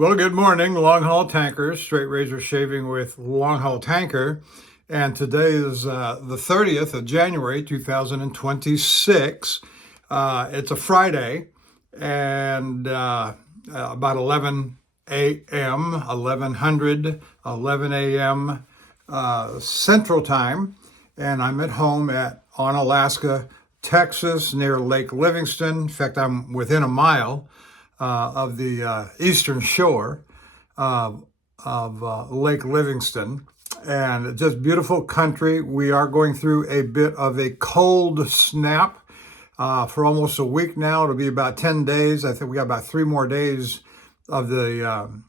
Well, good morning, Longhaultankers, straight razor shaving with Longhaultanker. And today is the 30th of January, 2026. It's a Friday, and about 11 a.m., 11 a.m. Central Time. And I'm at home on Alaska, Texas, near Lake Livingston. In fact, I'm within a mile of the eastern shore of Lake Livingston, and just beautiful country. We are going through a bit of a cold snap for almost a week now. It'll be about 10 days. I think we got about 3 more days of the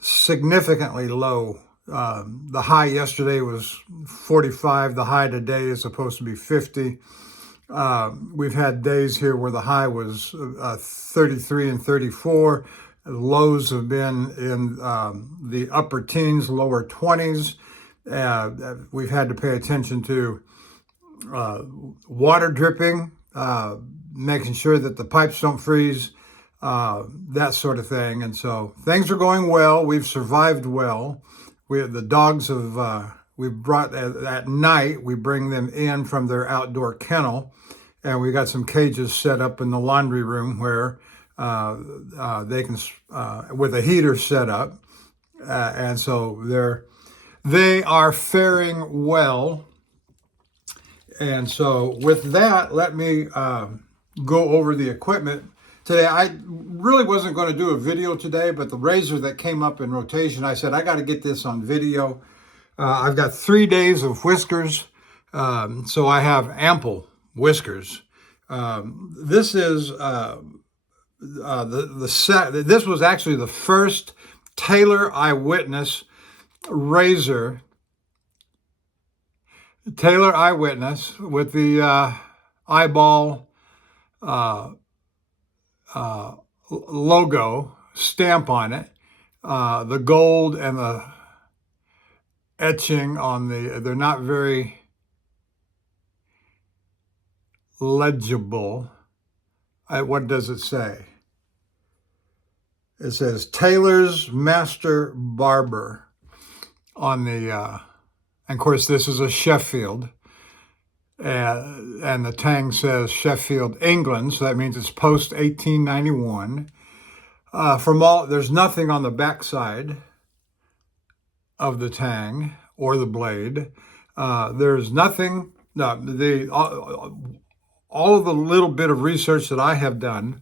significantly low. The high yesterday was 45. The high today is supposed to be 50. We've had days here where the high was 33 and 34. Lows have been in the upper teens, lower 20s. We've had to pay attention to water dripping, making sure that the pipes don't freeze, that sort of thing. And so things are going well. We've survived well. The dogs have, we've brought at night, we bring them in from their outdoor kennel, and we got some cages set up in the laundry room where they can, with a heater set up. And so they are faring well. And so with that, let me go over the equipment. Today, I really wasn't going to do a video today, but the razor that came up in rotation, I said, I got to get this on video. I've got 3 days of whiskers, so I have ample whiskers. This is the set. This was actually the first Taylor Eyewitness razor. Taylor Eyewitness with the eyeball logo stamp on it, the gold and the etching on they're not very legible. What does it say? It says Taylor's Master Barber on the, and of course this is a Sheffield, and the tang says Sheffield, England, so that means it's post 1891. There's nothing on the backside of the tang or the blade. There's nothing. All of the little bit of research that I have done,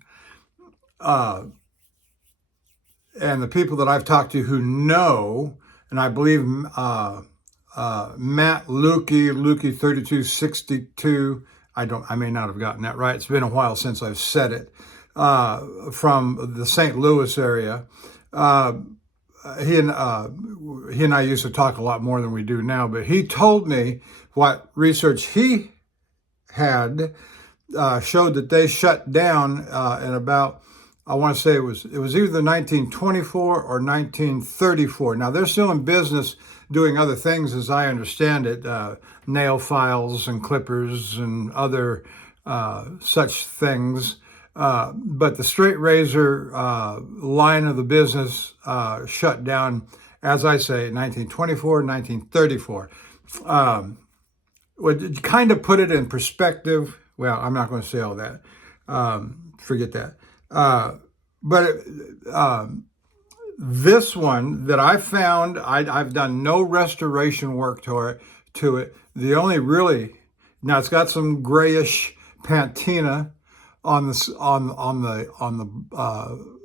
and the people that I've talked to who know, and I believe Matt Lukey 3262. I may not have gotten that right. It's been a while since I've said it. From the St. Louis area. He and I used to talk a lot more than we do now, but he told me what research he had showed that they shut down in about, I want to say it was either 1924 or 1934. Now they're still in business doing other things, as I understand it, nail files and clippers and other such things. But the straight razor line of the business shut down, as I say, 1924, 1934. Would kind of put it in perspective. Well, I'm not going to say all that. Forget that. This one that I found, I've done no restoration work to it. The only really, now it's got some grayish patina on the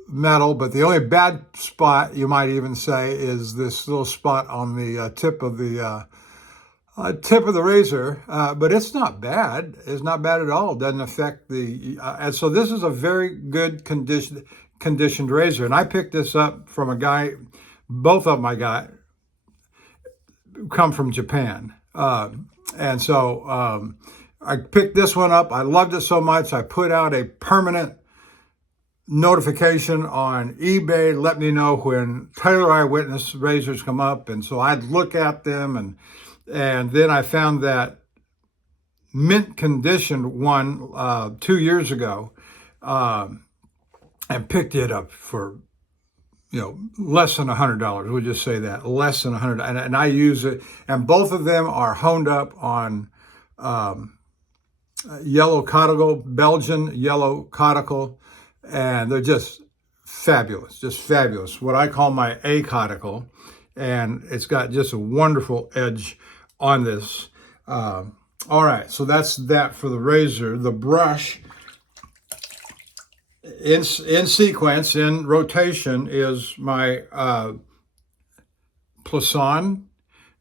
metal, but the only bad spot, you might even say, is this little spot on the tip of the razor. But it's not bad. It's not bad at all. It doesn't affect the. And so this is a very good conditioned razor. And I picked this up from a guy. Both of them I got come from Japan, and so. I picked this one up. I loved it so much. I put out a permanent notification on eBay, let me know when Taylor Eyewitness razors come up. And so I'd look at them, and then I found that mint conditioned one 2 years ago, and picked it up for less than $100. We'll just say that, less than $100. And I use it, and both of them are honed up on yellow codical, Belgian yellow codical, and they're just fabulous, just fabulous. What I call my A codical, and it's got just a wonderful edge on this. All right, so that's that for the razor. The brush, in sequence, in rotation, is my Plisson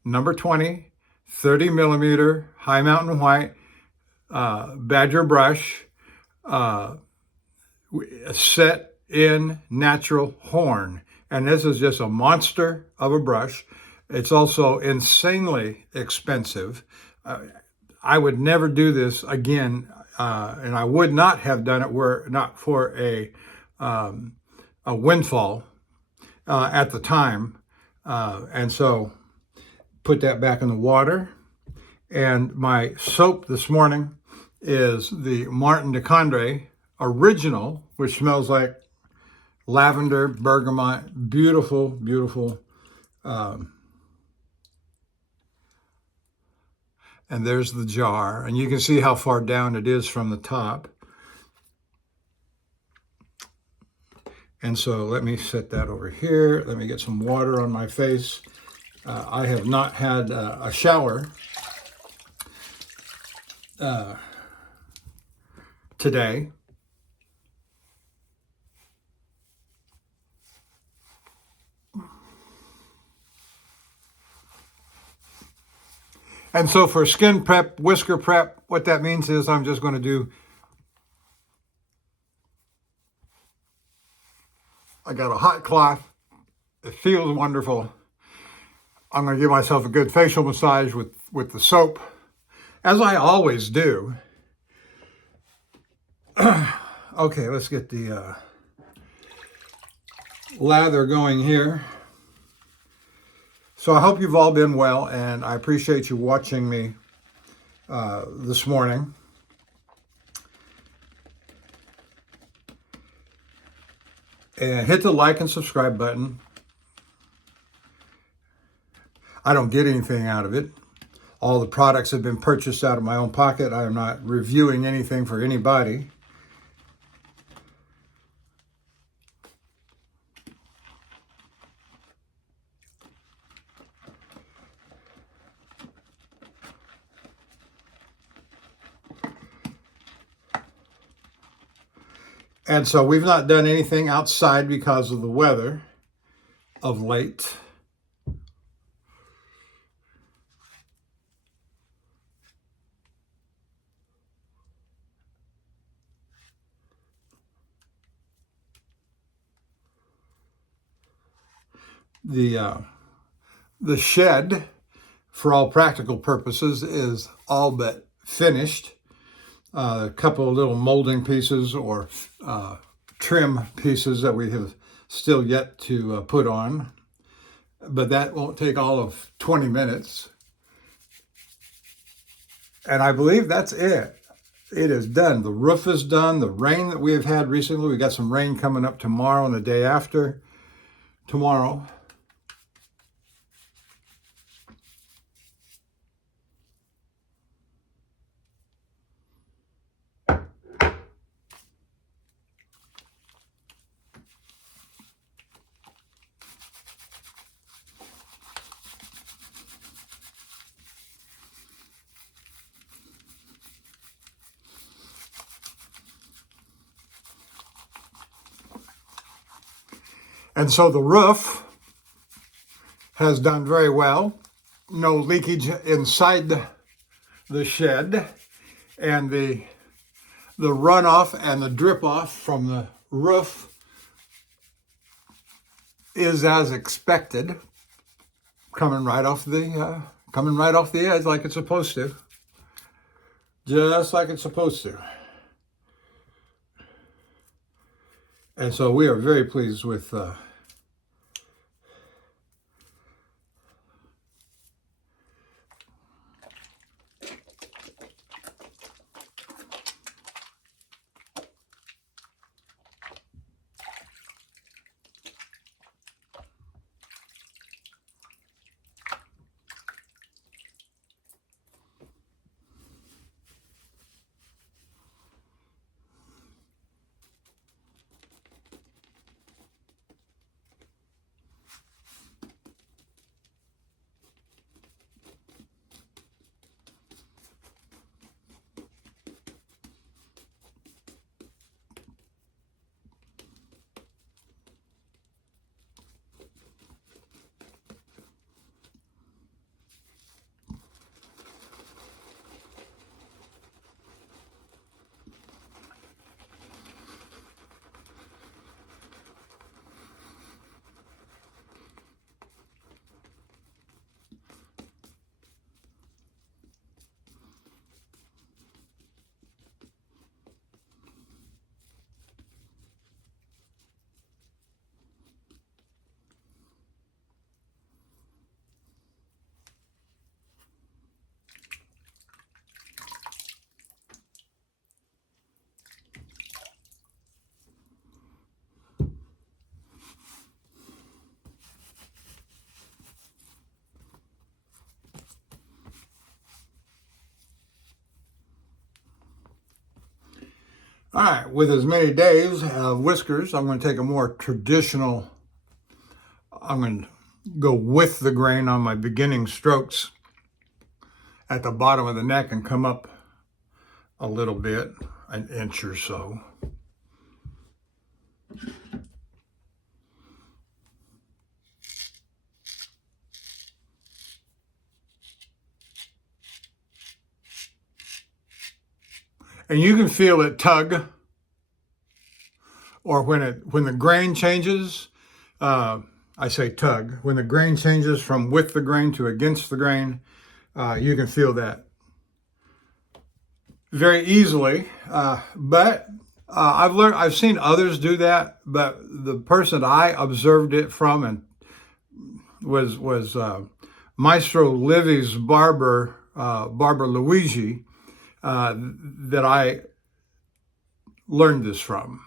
number 20, 30 millimeter High Mountain White Badger brush, set in natural horn. And this is just a monster of a brush. It's also insanely expensive. I would never do this again, and I would not have done it were it not for a windfall at the time. And so put that back in the water. And my soap this morning is the Martin de Condé original, which smells like lavender, bergamot, beautiful, beautiful. And there's the jar, and you can see how far down it is from the top. And so let me set that over here. Let me get some water on my face. I have not had a shower today. And so for skin prep, whisker prep, what that means is I'm just going to do, I got a hot cloth. It feels wonderful. I'm going to give myself a good facial massage with the soap, as I always do. Okay, let's get the lather going here. So I hope you've all been well, and I appreciate you watching me this morning. And hit the like and subscribe button. I don't get anything out of it. All the products have been purchased out of my own pocket. I am not reviewing anything for anybody. And so we've not done anything outside because of the weather of late. The shed, for all practical purposes, is all but finished. A couple of little molding pieces or trim pieces that we have still yet to put on, but that won't take all of 20 minutes. And I believe that's it. It is done. The roof is done. The rain that we have had recently, we got some rain coming up tomorrow and the day after tomorrow. And so the roof has done very well. No leakage inside the shed. And the runoff and the drip off from the roof is as expected, coming right off the edge like it's supposed to. Just like it's supposed to. And so we are very pleased with All right, with as many days of whiskers, I'm going to take a more traditional, I'm going to go with the grain on my beginning strokes at the bottom of the neck and come up a little bit, an inch or so. And you can feel it tug, or when the grain changes, I say tug. When the grain changes from with the grain to against the grain, you can feel that very easily. But I've seen others do that, but the person I observed it from and was Maestro Livy's barber, Barber Luigi, that I learned this from.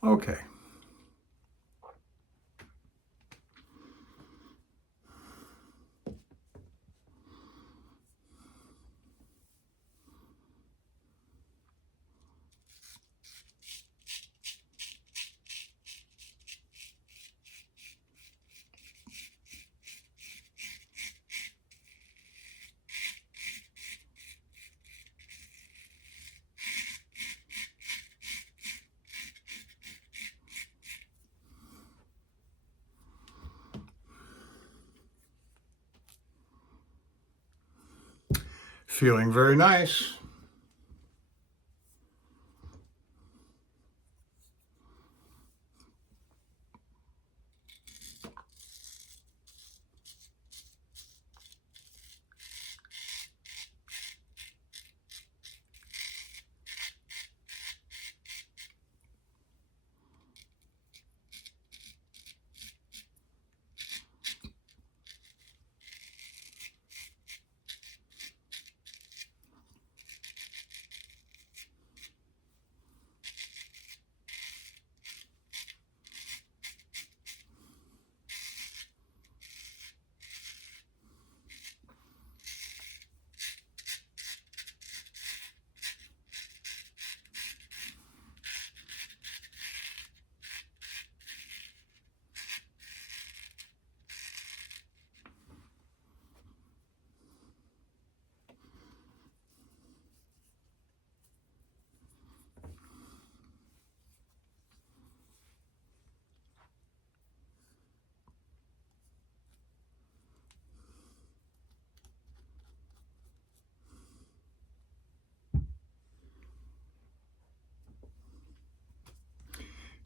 Okay. Feeling very nice.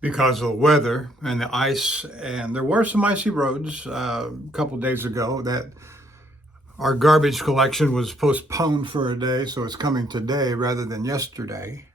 Because of the weather and the ice, and there were some icy roads a couple days ago that our garbage collection was postponed for a day, so it's coming today rather than yesterday.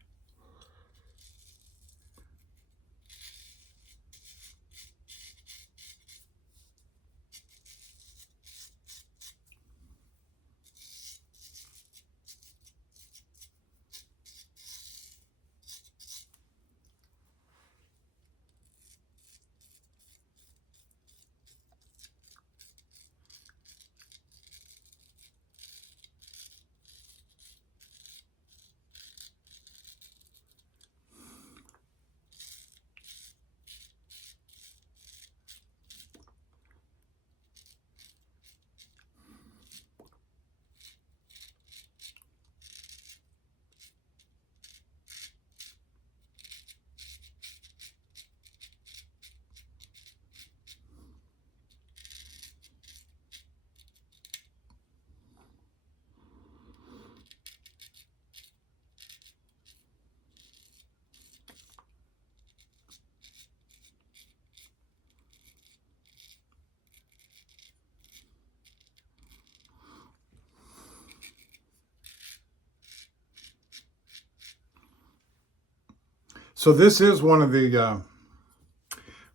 So this is one of the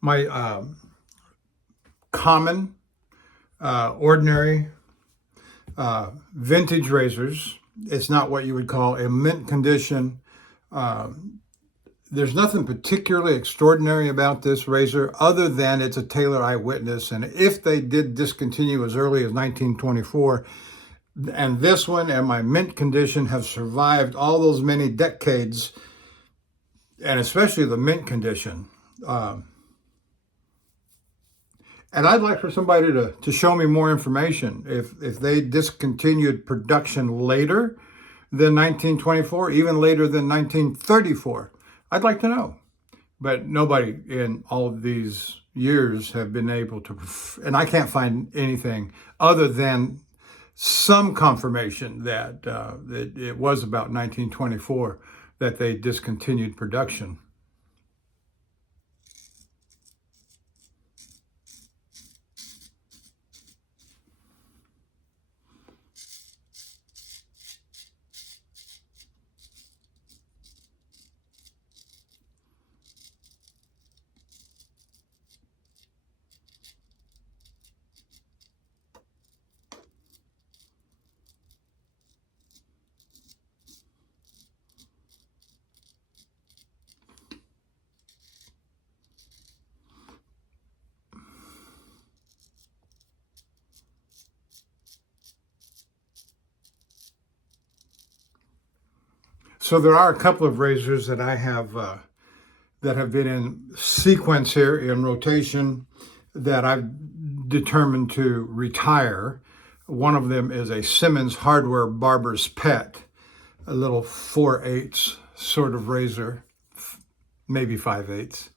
my common, ordinary, vintage razors. It's not what you would call a mint condition. There's nothing particularly extraordinary about this razor other than it's a Taylor Eyewitness. And if they did discontinue as early as 1924, and this one and my mint condition have survived all those many decades, and especially the mint condition. And I'd like for somebody to show me more information. If they discontinued production later than 1924, even later than 1934, I'd like to know. But nobody in all of these years have been able to, and I can't find anything other than some confirmation that it was about 1924 that they discontinued production. So there are a couple of razors that I have that have been in sequence here in rotation that I've determined to retire. One of them is a Simmons Hardware Barber's Pet, a little 4/8 sort of razor, maybe 5/8.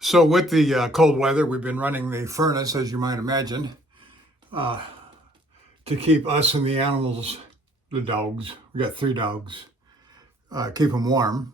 So with the cold weather, we've been running the furnace, as you might imagine, to keep us and the animals, the dogs, we got 3 dogs, keep them warm.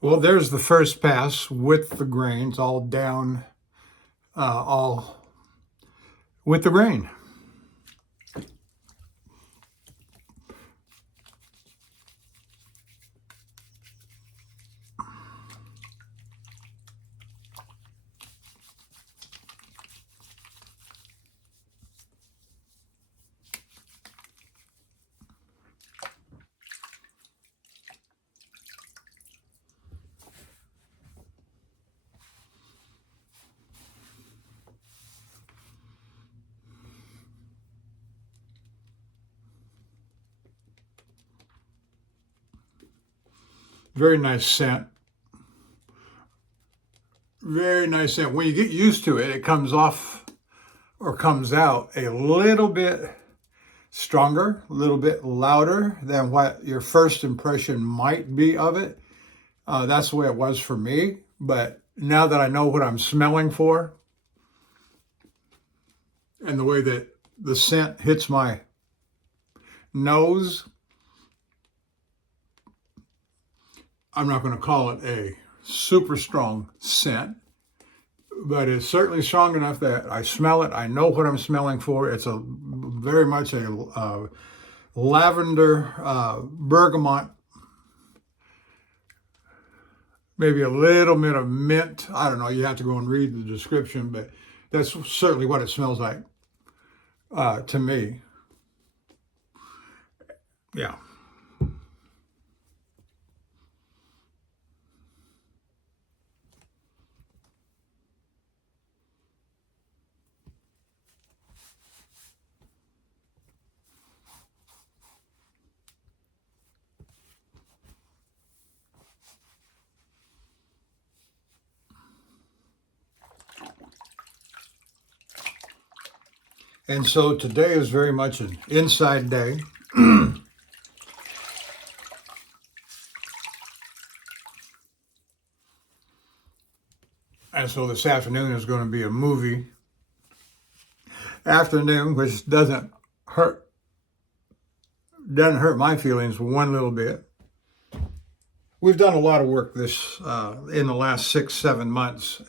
Well, there's the first pass with the grains all down, all with the grain. Very nice scent. Very nice scent. When you get used to it, it comes off or comes out a little bit stronger, a little bit louder than what your first impression might be of it. That's the way it was for me. But now that I know what I'm smelling for and the way that the scent hits my nose, I'm not going to call it a super strong scent, but it's certainly strong enough that I smell it. I know what I'm smelling for. It's a very much a lavender, bergamot, maybe a little bit of mint. I don't know. You have to go and read the description, but that's certainly what it smells like to me. Yeah. And so today is very much an inside day. And so this afternoon is going to be a movie afternoon, which doesn't hurt my feelings one little bit. We've done a lot of work this in the last 6-7 months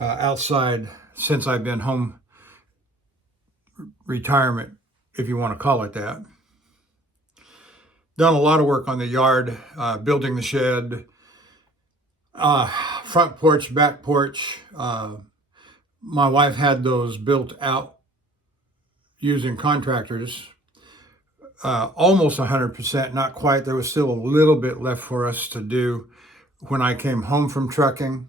outside since I've been home retirement, if you want to call it that. Done a lot of work on the yard, building the shed, front porch, back porch. My wife had those built out using contractors, almost 100%, not quite. There was still a little bit left for us to do when I came home from trucking.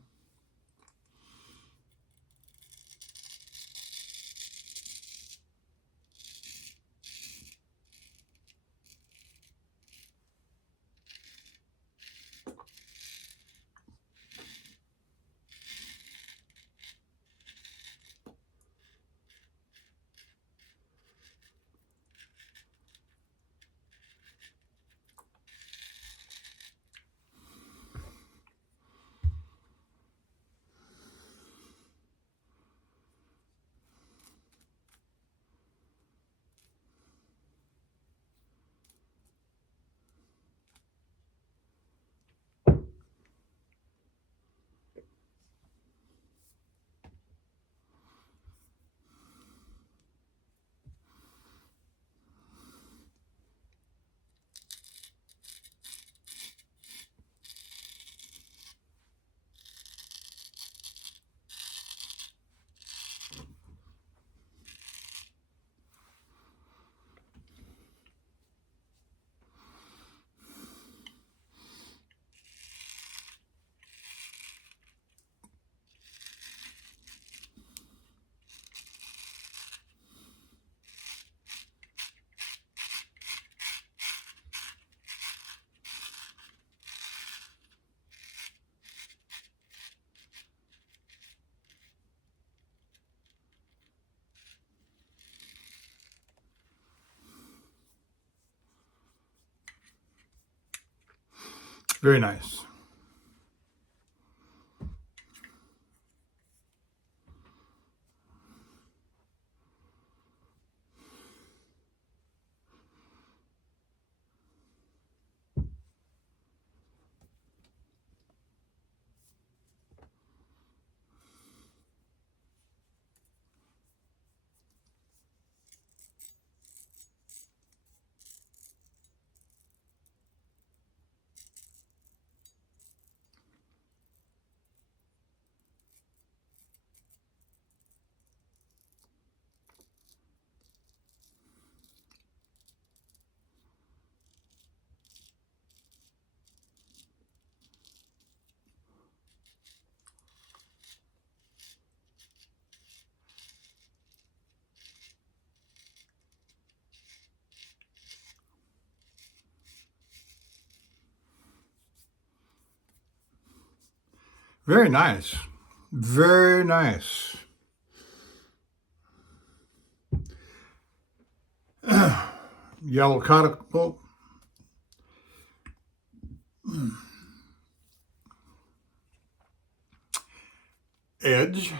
Very nice. Very nice. Very nice. Yellow cuticle. Edge.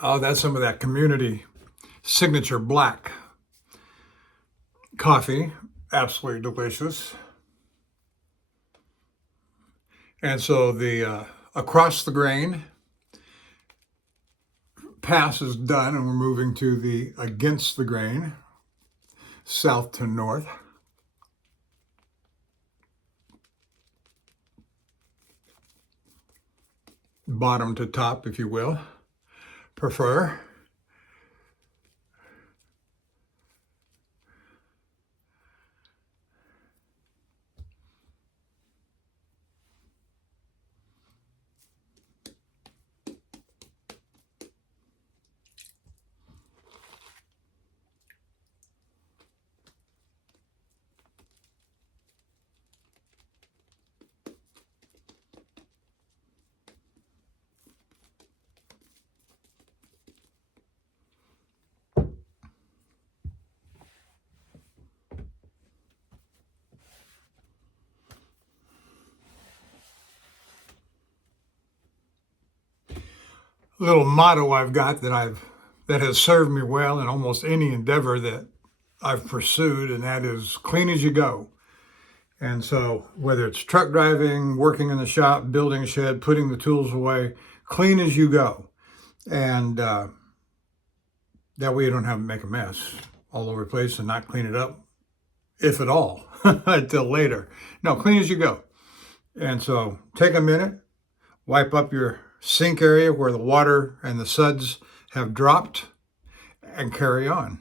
Oh, that's some of that community signature black coffee. Absolutely delicious. And so the across the grain pass is done, and we're moving to the against the grain, south to north. Bottom to top, if you will, prefer. Little motto I've got that has served me well in almost any endeavor that I've pursued, and that is clean as you go. And so whether it's truck driving, working in the shop, building a shed, putting the tools away, clean as you go. And that way you don't have to make a mess all over the place and not clean it up, if at all, until later. No, clean as you go. And so take a minute, wipe up your sink area where the water and the suds have dropped, and carry on.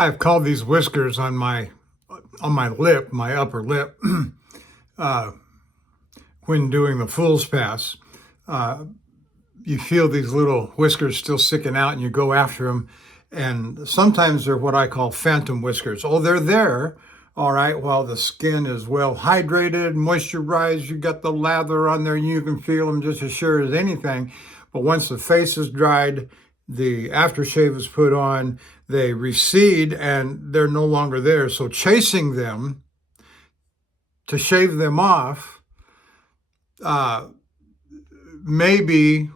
I've called these whiskers on my lip, my upper lip, uh, when doing the fool's pass. You feel these little whiskers still sticking out and you go after them. And sometimes they're what I call phantom whiskers. Oh, they're there, all right, while the skin is well hydrated, moisturized, you got the lather on there, you can feel them just as sure as anything. But once the face is dried, the aftershave is put on, they recede and they're no longer there. So chasing them to shave them off may be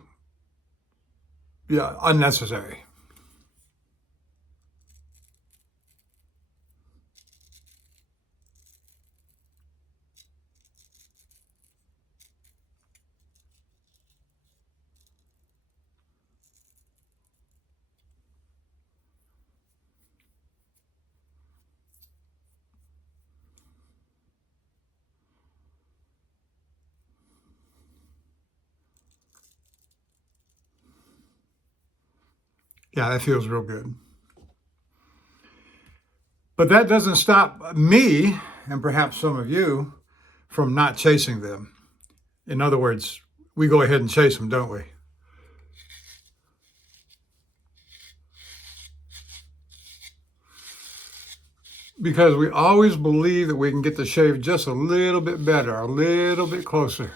unnecessary. Yeah, that feels real good. But that doesn't stop me, and perhaps some of you, from not chasing them. In other words, we go ahead and chase them, don't we? Because we always believe that we can get the shave just a little bit better, a little bit closer.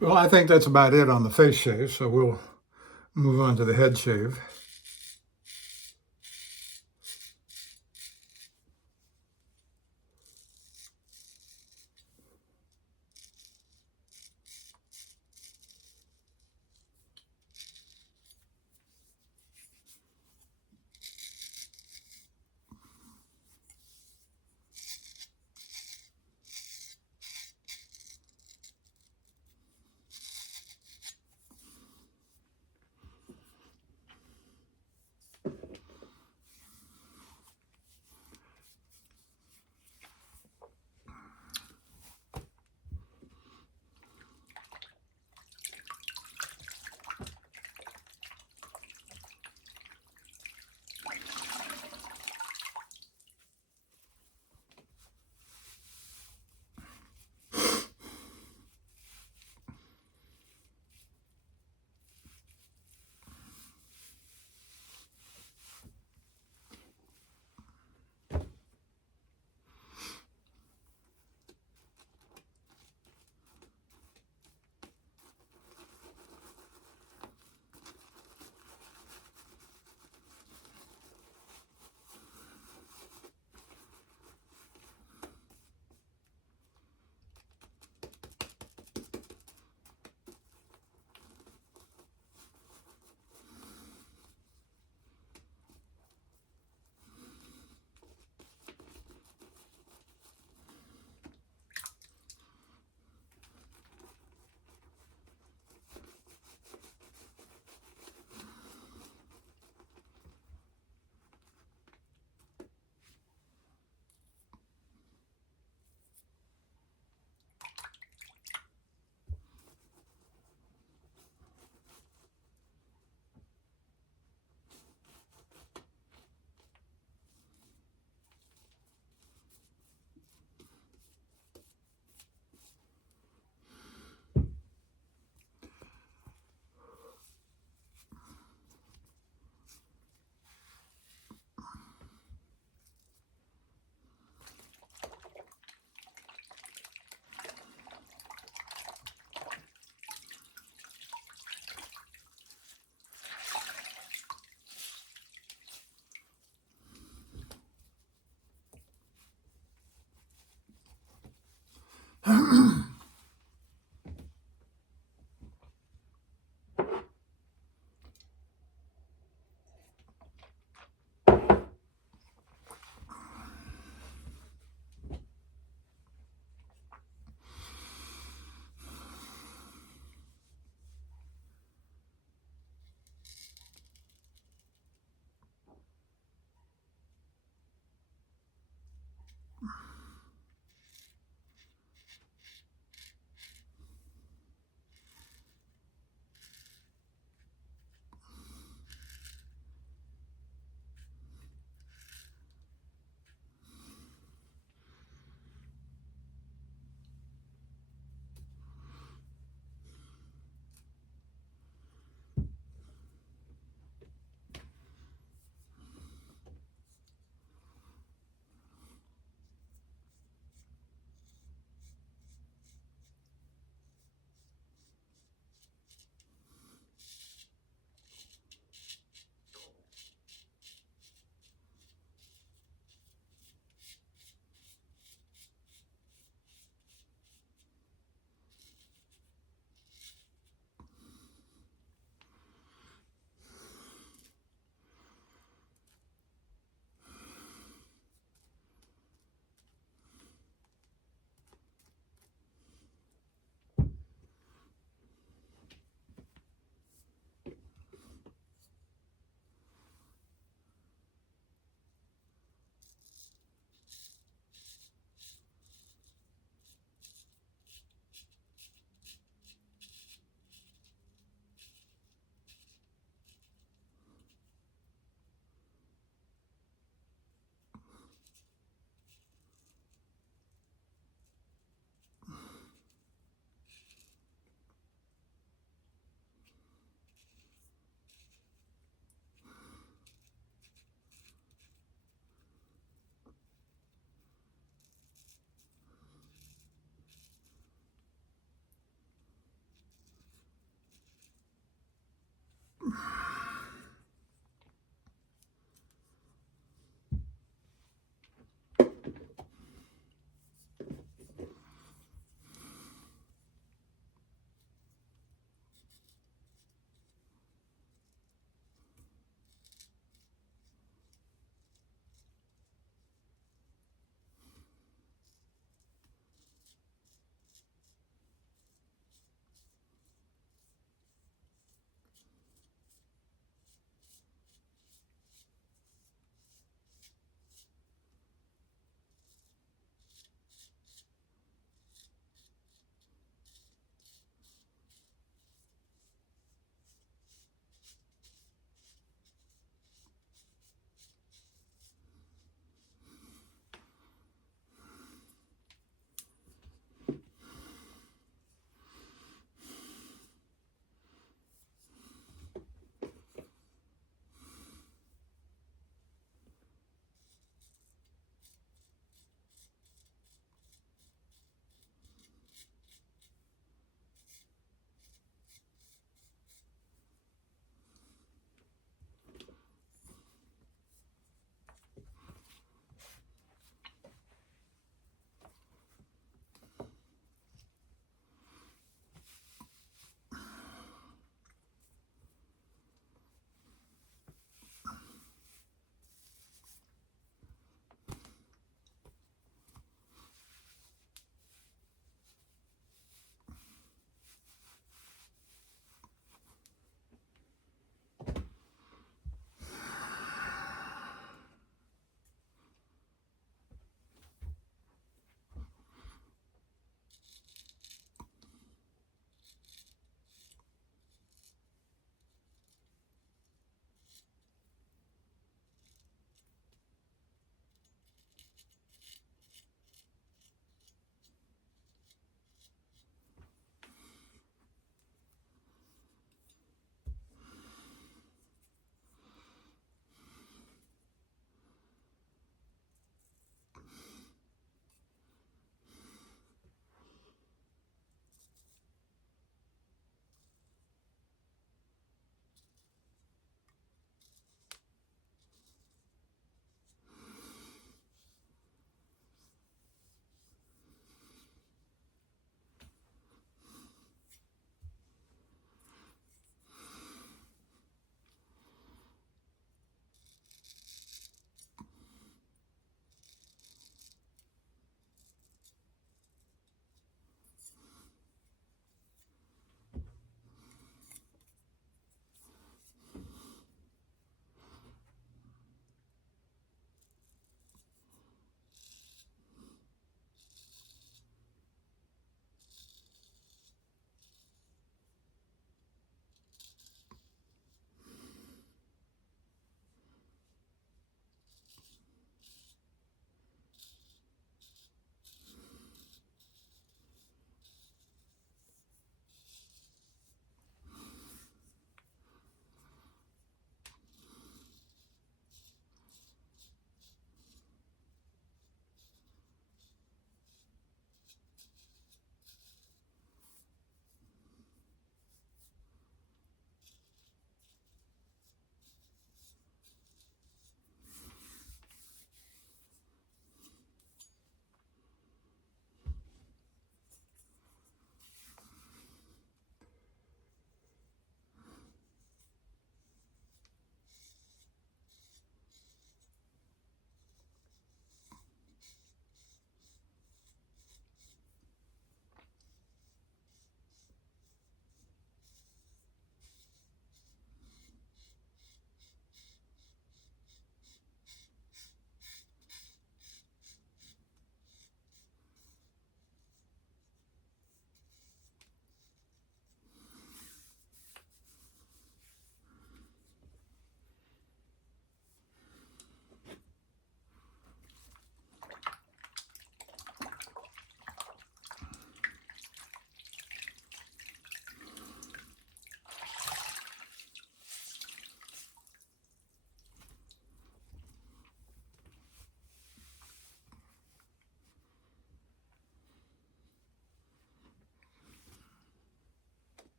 Well, I think that's about it on the face shave, so we'll move on to the head shave.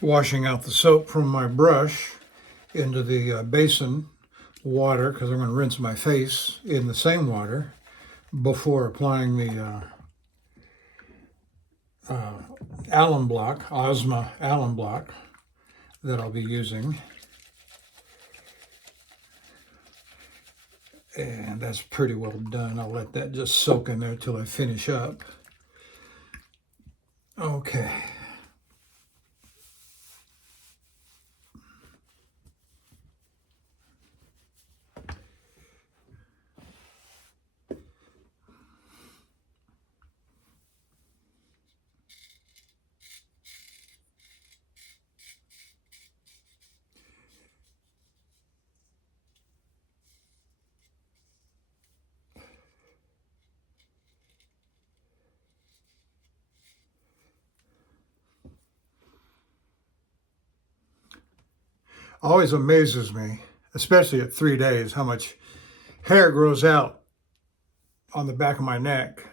washing out the soap from my brush into the basin water, because I'm going to rinse my face in the same water before applying the alum block, Ozma alum block, that I'll be using. And that's pretty well done. I'll let that just soak in there till I finish up. Okay. Always amazes me, especially at 3 days, how much hair grows out on the back of my neck.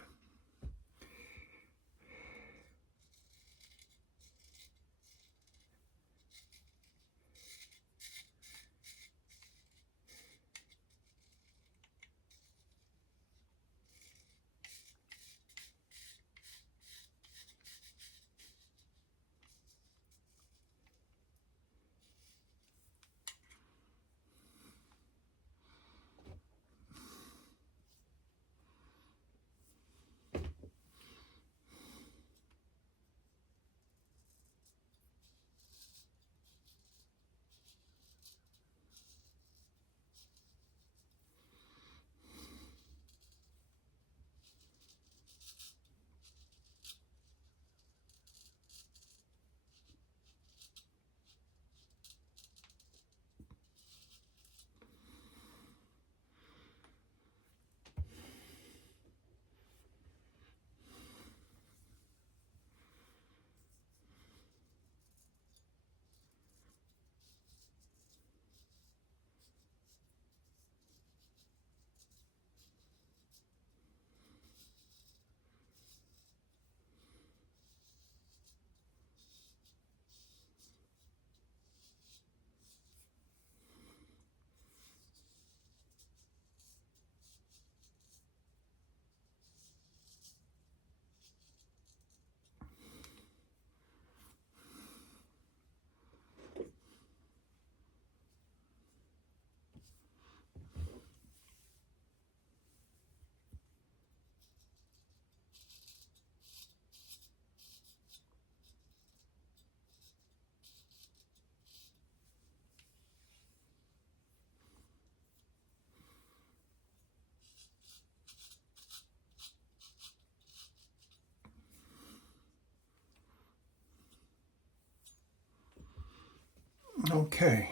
Okay.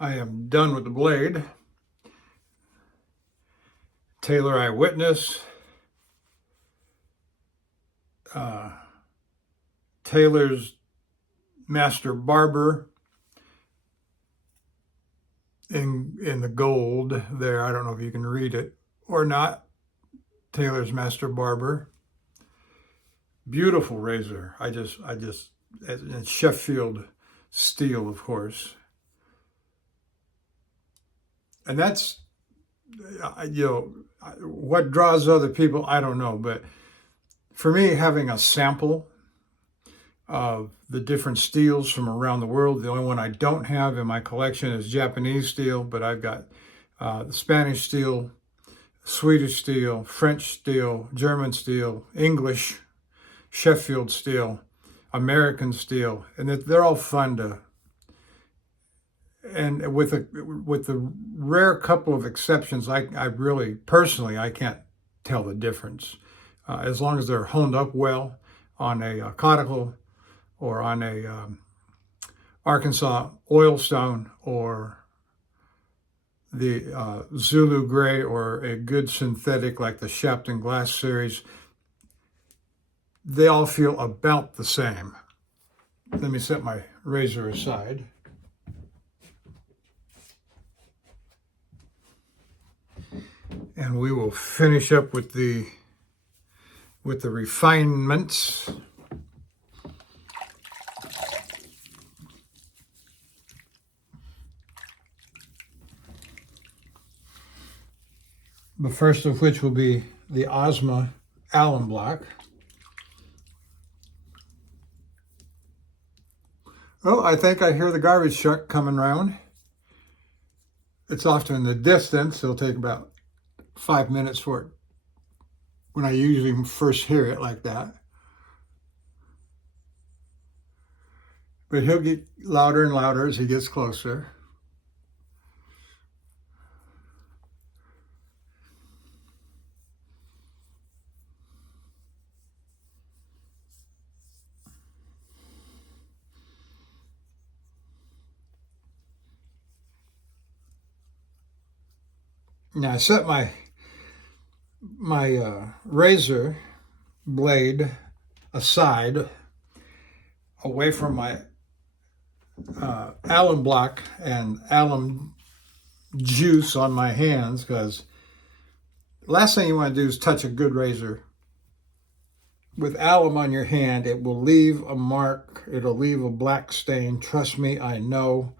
I am done with the blade. Taylor Eyewitness. Taylor's Master Barber in the gold there. I don't know if you can read it or not. Taylor's Master Barber. Beautiful razor. And Sheffield steel, of course. And that's, what draws other people, I don't know. But for me, having a sample of the different steels from around the world, the only one I don't have in my collection is Japanese steel, but I've got the Spanish steel, Swedish steel, French steel, German steel, English, Sheffield steel, American steel, and they're all fun to. And with the rare couple of exceptions, I really personally I can't tell the difference, as long as they're honed up well on a conical or on a Arkansas oilstone or the Zulu gray or a good synthetic like the Shapton Glass series. They all feel about the same. Let me set my razor aside. And we will finish up with the with the refinements. The first of which will be the Ozma alum block. Oh, I think I hear the garbage truck coming around. It's off in the distance. It'll take about 5 minutes for it when I usually first hear it like that. But he'll get louder and louder as he gets closer. Now I set my razor blade aside, away from my alum block and alum juice on my hands, because last thing you want to do is touch a good razor with alum on your hand. It will leave a mark. It'll leave a black stain. Trust me, I know.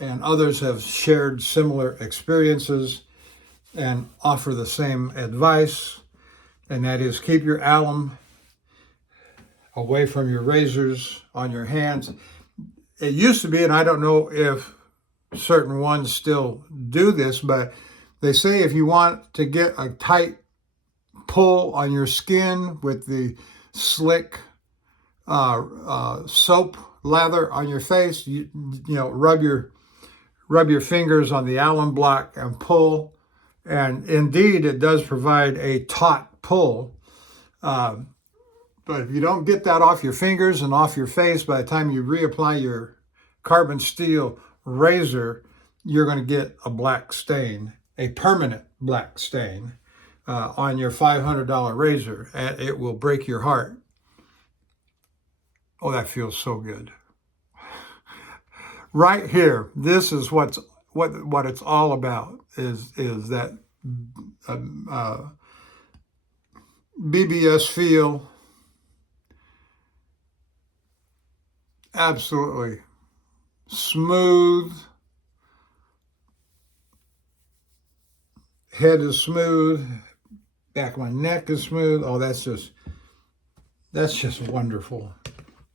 And others have shared similar experiences and offer the same advice, and that is keep your alum away from your razors on your hands. It used to be, and I don't know if certain ones still do this, but they say if you want to get a tight pull on your skin with the slick soap lather on your face, you know, rub your fingers on the alum block and pull, and indeed it does provide a taut pull. But if you don't get that off your fingers and off your face, by the time you reapply your carbon steel razor, you're going to get a black stain, a permanent black stain on your $500 razor, and it will break your heart. Oh, that feels so good. Right here, this is what it's all about, is that BBS feel. Absolutely smooth. Head is smooth. Back of my neck is smooth. Oh, that's just wonderful.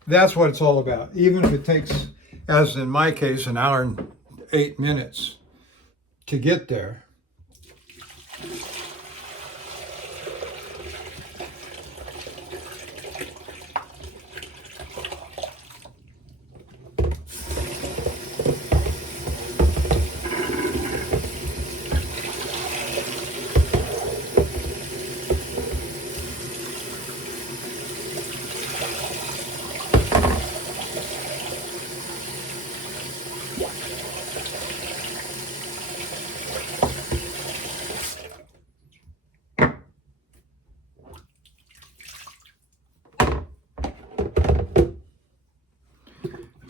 That's what it's all about. Even if it takes, as in my case, an hour and 8 minutes to get there.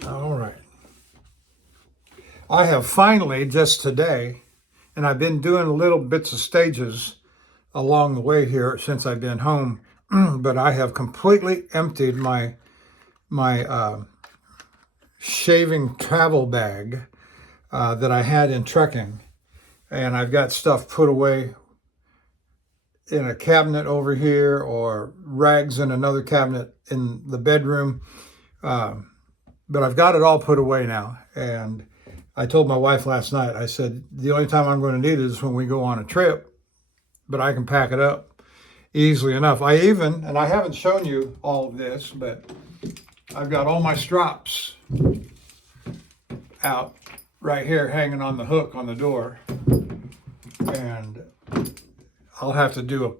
All right. I have finally, just today, and I've been doing little bits of stages along the way here since I've been home, but I have completely emptied my shaving travel bag that I had in trekking, and I've got stuff put away in a cabinet over here, or rags in another cabinet in the bedroom. But I've got it all put away now. And I told my wife last night, I said, the only time I'm going to need it is when we go on a trip, but I can pack it up easily enough. And I haven't shown you all of this, but I've got all my strops out right here hanging on the hook on the door. And I'll have to do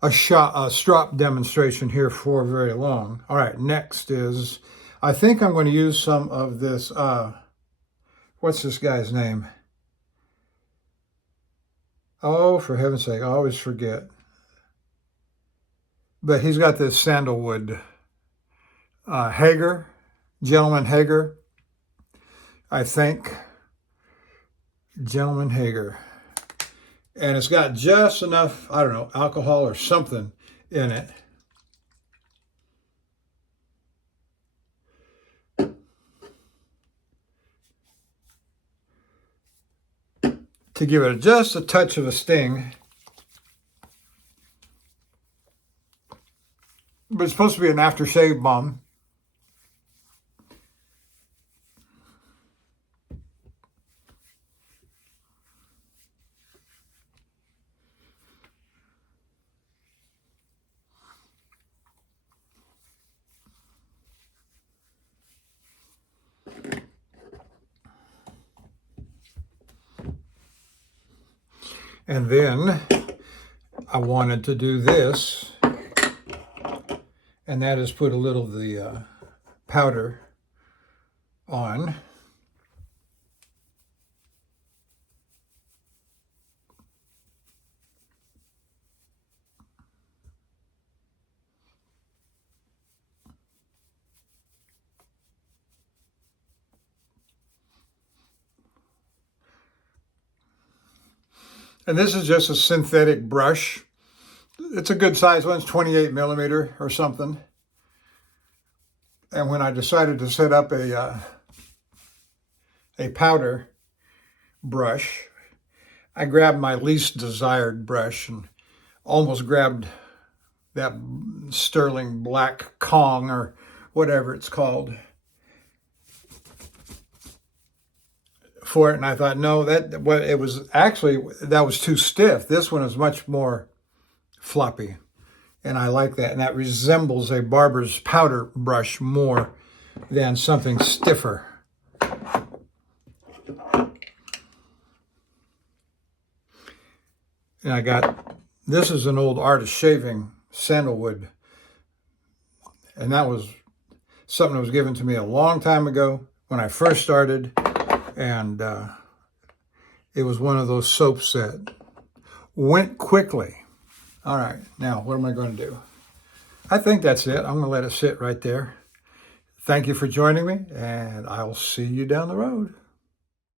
a strop demonstration here for very long. All right, next is, I think I'm going to use some of this, what's this guy's name? Oh, for heaven's sake, I always forget. But he's got this sandalwood, Hager, Gentleman Hager, I think. Gentleman Hager. And it's got just enough, I don't know, alcohol or something in it to give it just a touch of a sting. But it's supposed to be an aftershave balm. And then I wanted to do this, and that is put a little of the powder on. And this is just a synthetic brush. It's a good size one. It's 28 millimeter or something. And when I decided to set up a powder brush, I grabbed my least desired brush and almost grabbed that sterling black Kong or whatever it's called for it. And I thought, no, that was too stiff. This one is much more floppy. And I like that. And that resembles a barber's powder brush more than something stiffer. And I got, this is an old Art of Shaving sandalwood. And that was something that was given to me a long time ago when I first started. And it was one of those soaps that went quickly. All right, now what am I going to do? I think that's it. I'm going to let it sit right there. Thank you for joining me, and I'll see you down the road.